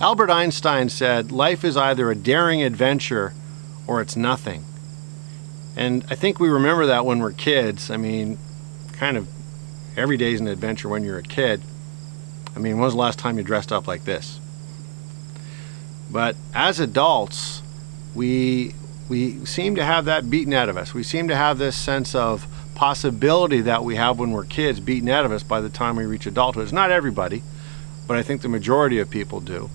Albert Einstein said, life is either a daring adventure or it's nothing. And I think we remember that when we're kids. I mean, kind of every day's an adventure when you're a kid. I mean, when was the last time you dressed up like this? But as adults, we seem to have that beaten out of us. We seem to have this sense of possibility that we have when we're kids beaten out of us by the time we reach adulthood. It's not everybody, but I think the majority of people do.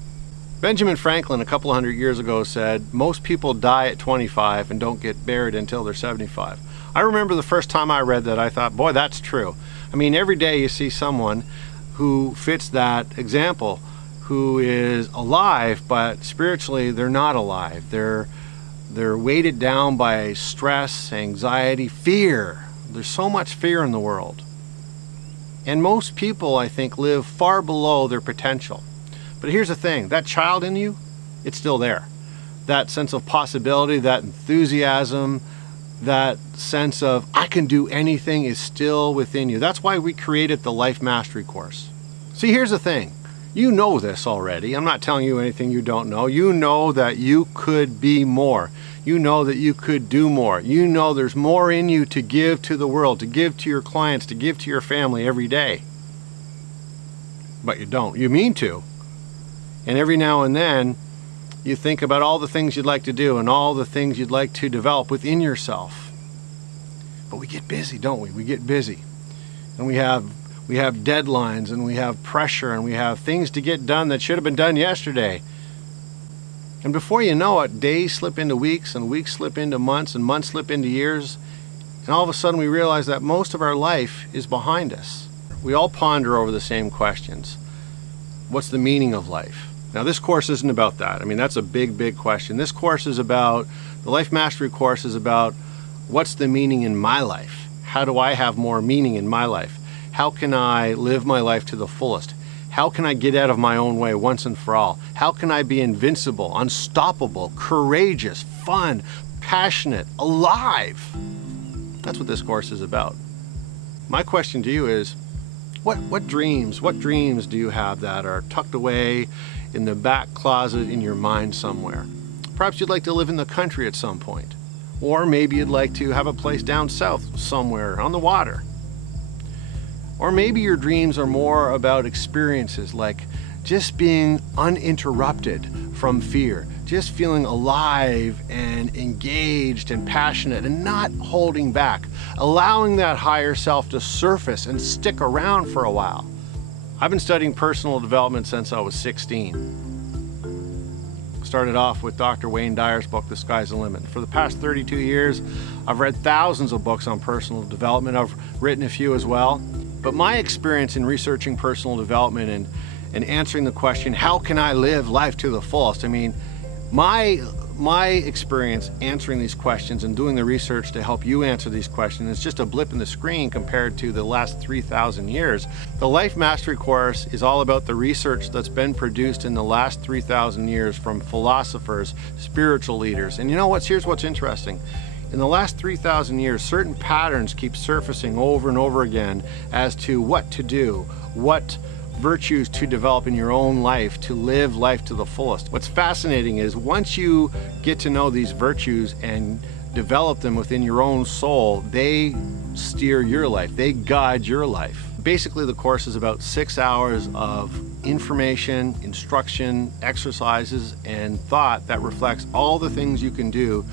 Benjamin Franklin, a couple of hundred years ago, said, most people die at 25 and don't get buried until they're 75. I remember the first time I read that, I thought, boy, that's true. I mean, every day you see someone who fits that example, who is alive, but spiritually they're not alive. They're weighted down by stress, anxiety, fear. There's so much fear in the world. And most people, I think, live far below their potential. But here's the thing, that child in you, it's still there. That sense of possibility, that enthusiasm, that sense of I can do anything is still within you. That's why we created the Life Mastery course. See, here's the thing. You know this already. I'm not telling you anything you don't know. You know that you could be more. You know that you could do more. You know there's more in you to give to the world, to give to your clients, to give to your family every day. But you don't. You mean to. And every now and then, you think about all the things you'd like to do and all the things you'd like to develop within yourself. But we get busy, don't we? We get busy. And we have deadlines, and we have pressure, and we have things to get done that should have been done yesterday. And before you know it, days slip into weeks, and weeks slip into months, and months slip into years. And all of a sudden we realize that most of our life is behind us. We all ponder over the same questions. What's the meaning of life? Now, this course isn't about that. I mean, that's a big, big question. This course is about, the Life Mastery course is about what's the meaning in my life? How do I have more meaning in my life? How can I live my life to the fullest? How can I get out of my own way once and for all? How can I be invincible, unstoppable, courageous, fun, passionate, alive? That's what this course is about. My question to you is, what dreams do you have that are tucked away in the back closet in your mind somewhere? Perhaps you'd like to live in the country at some point. Or maybe you'd like to have a place down south somewhere on the water. Or maybe your dreams are more about experiences like just being uninterrupted from fear, just feeling alive and engaged and passionate and not holding back, allowing that higher self to surface and stick around for a while. I've been studying personal development since I was 16. Started off with Dr. Wayne Dyer's book, The Sky's the Limit. For the past 32 years, I've read thousands of books on personal development. I've written a few as well. But my experience in researching personal development and answering the question, how can I live life to the fullest? I mean, my experience answering these questions and doing the research to help you answer these questions is just a blip in the screen compared to the last 3,000 years. The Life Mastery course is all about the research that's been produced in the last 3,000 years from philosophers, spiritual leaders. And you know what? Here's what's interesting. In the last 3,000 years, certain patterns keep surfacing over and over again as to what to do, what virtues to develop in your own life to live life to the fullest. What's fascinating is once you get to know these virtues and develop them within your own soul, they steer your life, they guide your life. Basically, the course is about 6 hours of information, instruction, exercises, and thought that reflects all the things you can do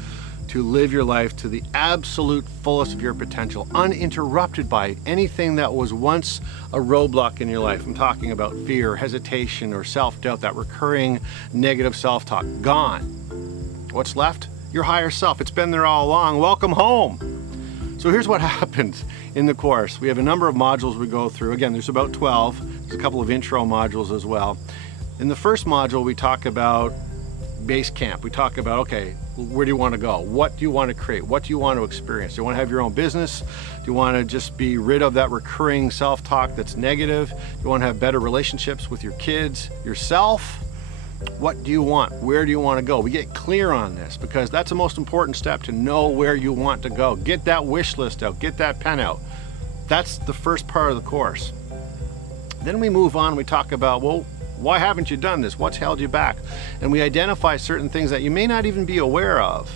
to live your life to the absolute fullest of your potential, uninterrupted by anything that was once a roadblock in your life. I'm talking about fear, hesitation, or self-doubt, that recurring negative self-talk. Gone. What's left? Your higher self. It's been there all along. Welcome home. So here's what happens in the course. We have a number of modules we go through. Again, there's about 12. There's a couple of intro modules as well. In the first module, we talk about base camp. We talk about, okay, where do you want to go? What do you want to create? What do you want to experience? Do you want to have your own business? Do you want to just be rid of that recurring self-talk that's negative? Do you want to have better relationships with your kids, yourself? What do you want? Where do you want to go? We get clear on this because that's the most important step, to know where you want to go. Get that wish list out, get that pen out. That's the first part of the course. Then we move on, we talk about, well, Why haven't you done this? What's held you back? And we identify certain things that you may not even be aware of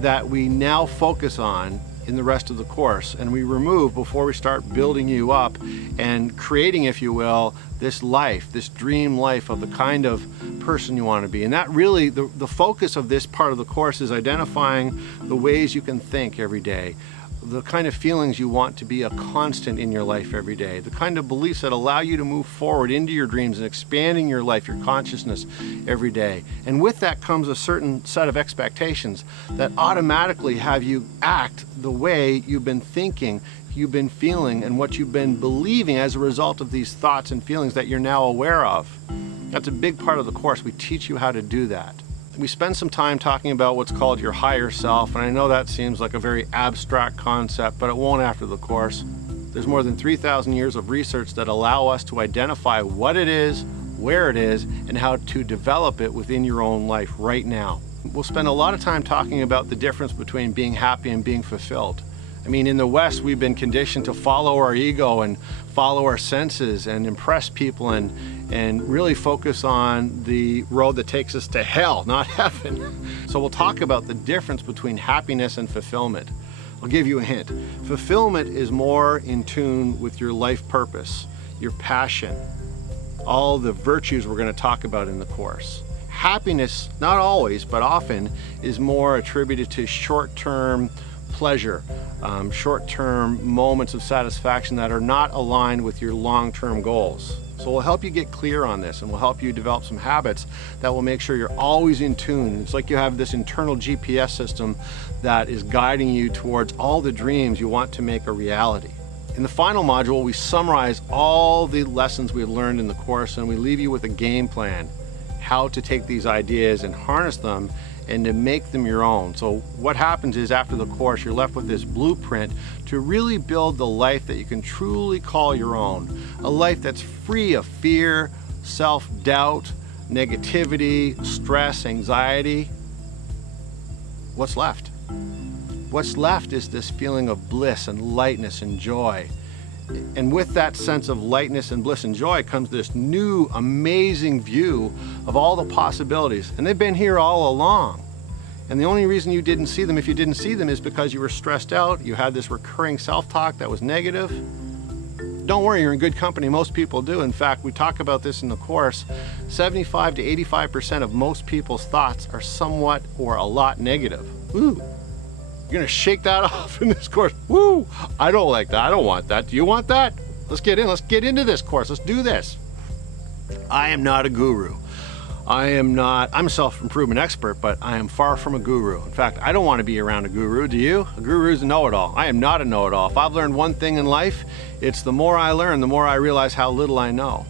that we now focus on in the rest of the course, and we remove before we start building you up and creating, if you will, this life, this dream life of the kind of person you want to be. And that really, the focus of this part of the course is identifying the ways you can think every day, the kind of feelings you want to be a constant in your life every day, the kind of beliefs that allow you to move forward into your dreams and expanding your life, your consciousness every day. And with that comes a certain set of expectations that automatically have you act the way you've been thinking, you've been feeling, and what you've been believing as a result of these thoughts and feelings that you're now aware of. That's a big part of the course. We teach you how to do that. We spend some time talking about what's called your higher self, and I know that seems like a very abstract concept, but it won't after the course. There's more than 3,000 years of research that allow us to identify what it is, where it is, and how to develop it within your own life right now. We'll spend a lot of time talking about the difference between being happy and being fulfilled. I mean, in the West, we've been conditioned to follow our ego and follow our senses and impress people and really focus on the road that takes us to hell, not heaven. So we'll talk about the difference between happiness and fulfillment. I'll give you a hint. Fulfillment is more in tune with your life purpose, your passion, all the virtues we're going to talk about in the course. Happiness, not always, but often, is more attributed to short-term pleasure, short-term moments of satisfaction that are not aligned with your long-term goals. So we'll help you get clear on this, and we'll help you develop some habits that will make sure you're always in tune. It's like you have this internal GPS system that is guiding you towards all the dreams you want to make a reality. In the final module, we summarize all the lessons we've learned in the course, and we leave you with a game plan, how to take these ideas and harness them and to make them your own. So what happens is after the course, you're left with this blueprint to really build the life that you can truly call your own. A life that's free of fear, self-doubt, negativity, stress, anxiety. What's left? What's left is this feeling of bliss and lightness and joy. And with that sense of lightness and bliss and joy comes this new, amazing view of all the possibilities. And they've been here all along. And the only reason you didn't see them, if you didn't see them, is because you were stressed out, you had this recurring self-talk that was negative. Don't worry, you're in good company. Most people do. In fact, we talk about this in the course. 75 to 85% of most people's thoughts are somewhat or a lot negative. Ooh. You're gonna shake that off in this course. Woo! I don't like that. I don't want that. Do you want that? Let's get in. Let's get into this course. Let's do this. I am not a guru. I'm a self-improvement expert, but I am far from a guru. In fact, I don't want to be around a guru. Do you? A guru is a know-it-all. I am not a know-it-all. If I've learned one thing in life, it's the more I learn, the more I realize how little I know.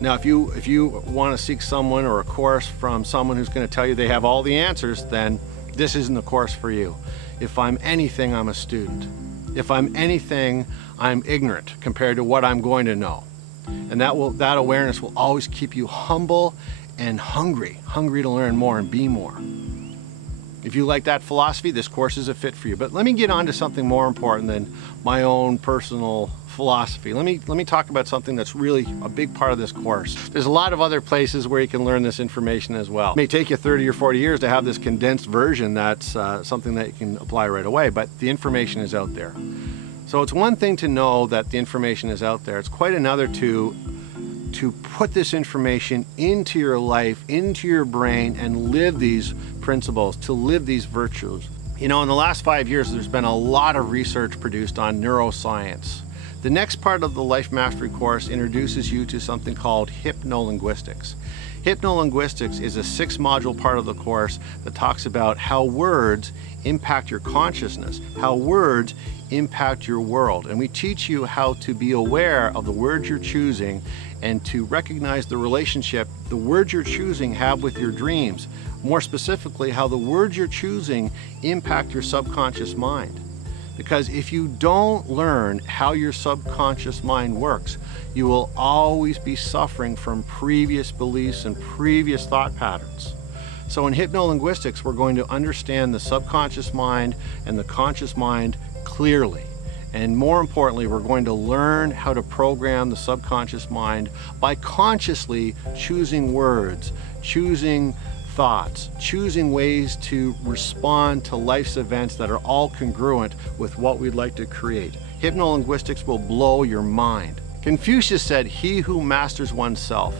Now, if you want to seek someone or a course from someone who's going to tell you they have all the answers, then this isn't the course for you. If I'm anything, I'm a student. If I'm anything, I'm ignorant compared to what I'm going to know. And that awareness will always keep you humble and hungry to learn more and be more. If you like that philosophy, this course is a fit for you. But let me get on to something more important than my own personal philosophy. Let me talk about something that's really a big part of this course. There's a lot of other places where you can learn this information as well. It may take you 30 or 40 years to have this condensed version that's something that you can apply right away, but the information is out there. So it's one thing to know that the information is out there. It's quite another to put this information into your life, into your brain, and live these principles, to live these virtues. You know, in the last 5 years, there's been a lot of research produced on neuroscience. The next part of the Life Mastery course introduces you to something called hypnolinguistics. Hypnolinguistics is a 6-module part of the course that talks about how words impact your consciousness, how words impact your world. And we teach you how to be aware of the words you're choosing and to recognize the relationship the words you're choosing have with your dreams. More specifically, how the words you're choosing impact your subconscious mind. Because if you don't learn how your subconscious mind works, you will always be suffering from previous beliefs and previous thought patterns. So in hypnolinguistics, we're going to understand the subconscious mind and the conscious mind clearly. And more importantly, we're going to learn how to program the subconscious mind by consciously choosing words, choosing thoughts, choosing ways to respond to life's events that are all congruent with what we'd like to create. Hypnolinguistics will blow your mind. Confucius said, "He who masters oneself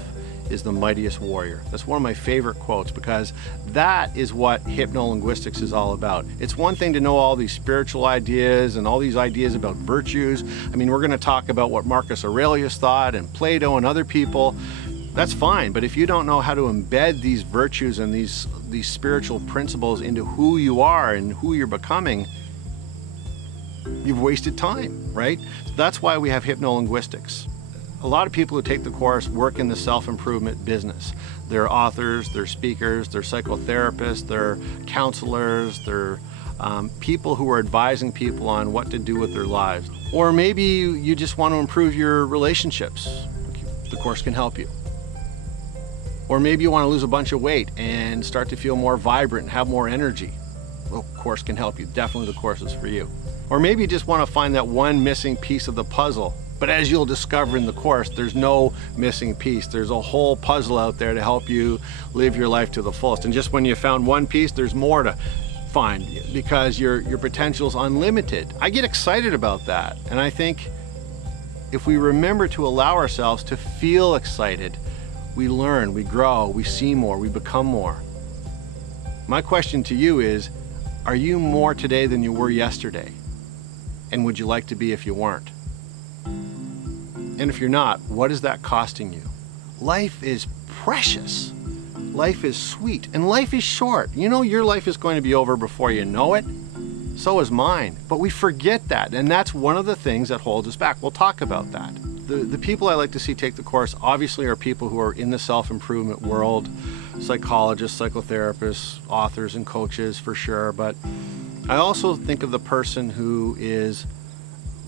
is the mightiest warrior." That's one of my favorite quotes, because that is what hypnolinguistics is all about. It's one thing to know all these spiritual ideas and all these ideas about virtues. I mean, we're going to talk about what Marcus Aurelius thought and Plato and other people. That's fine, but if you don't know how to embed these virtues and these spiritual principles into who you are and who you're becoming, you've wasted time, right? That's why we have hypnolinguistics. A lot of people who take the course work in the self-improvement business. They're authors, they're speakers, they're psychotherapists, they're counselors, they're people who are advising people on what to do with their lives. Or maybe you just want to improve your relationships. The course can help you. Or maybe you want to lose a bunch of weight and start to feel more vibrant and have more energy. Well, the course can help you. Definitely the course is for you. Or maybe you just want to find that one missing piece of the puzzle. But as you'll discover in the course, there's no missing piece. There's a whole puzzle out there to help you live your life to the fullest. And just when you found one piece, there's more to find, because your potential's unlimited. I get excited about that. And I think if we remember to allow ourselves to feel excited, we learn, we grow, we see more, we become more. My question to you is, are you more today than you were yesterday? And would you like to be if you weren't? And if you're not, what is that costing you? Life is precious. Life is sweet, and life is short. You know your life is going to be over before you know it. So is mine. But we forget that, and that's one of the things that holds us back. We'll talk about that. The people I like to see take the course obviously are people who are in the self-improvement world, psychologists, psychotherapists, authors, and coaches for sure. But I also think of the person who is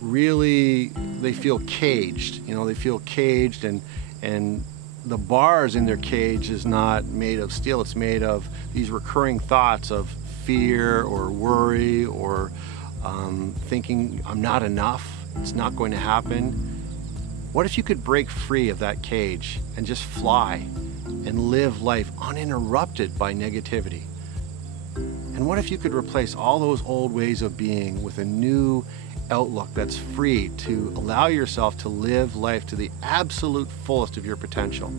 really, they feel caged. You know, they feel caged, and the bars in their cage is not made of steel. It's made of these recurring thoughts of fear or worry or thinking I'm not enough, it's not going to happen. What if you could break free of that cage and just fly and live life uninterrupted by negativity? And what if you could replace all those old ways of being with a new outlook that's free to allow yourself to live life to the absolute fullest of your potential?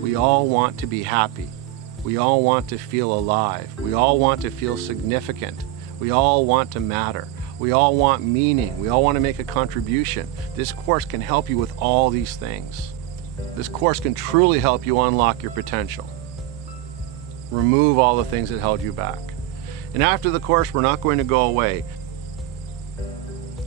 We all want to be happy. We all want to feel alive. We all want to feel significant. We all want to matter. We all want meaning. We all want to make a contribution. This course can help you with all these things. This course can truly help you unlock your potential. Remove all the things that held you back. And after the course, we're not going to go away.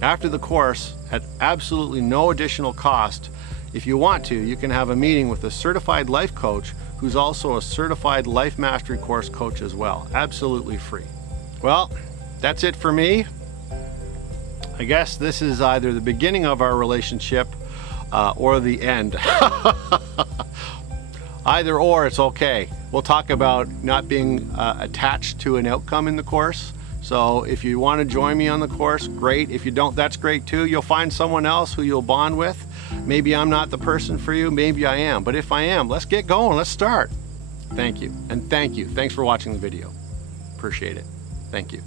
After the course, at absolutely no additional cost, if you want to, you can have a meeting with a certified life coach who's also a certified life mastery course coach as well. Absolutely free. Well, that's it for me. I guess this is either the beginning of our relationship or the end. Either or, it's okay. We'll talk about not being attached to an outcome in the course. So if you want to join me on the course, great. If you don't, that's great too. You'll find someone else who you'll bond with. Maybe I'm not the person for you, maybe I am. But if I am, let's get going, let's start. Thank you, and thank you. Thanks for watching the video. Appreciate it. Thank you.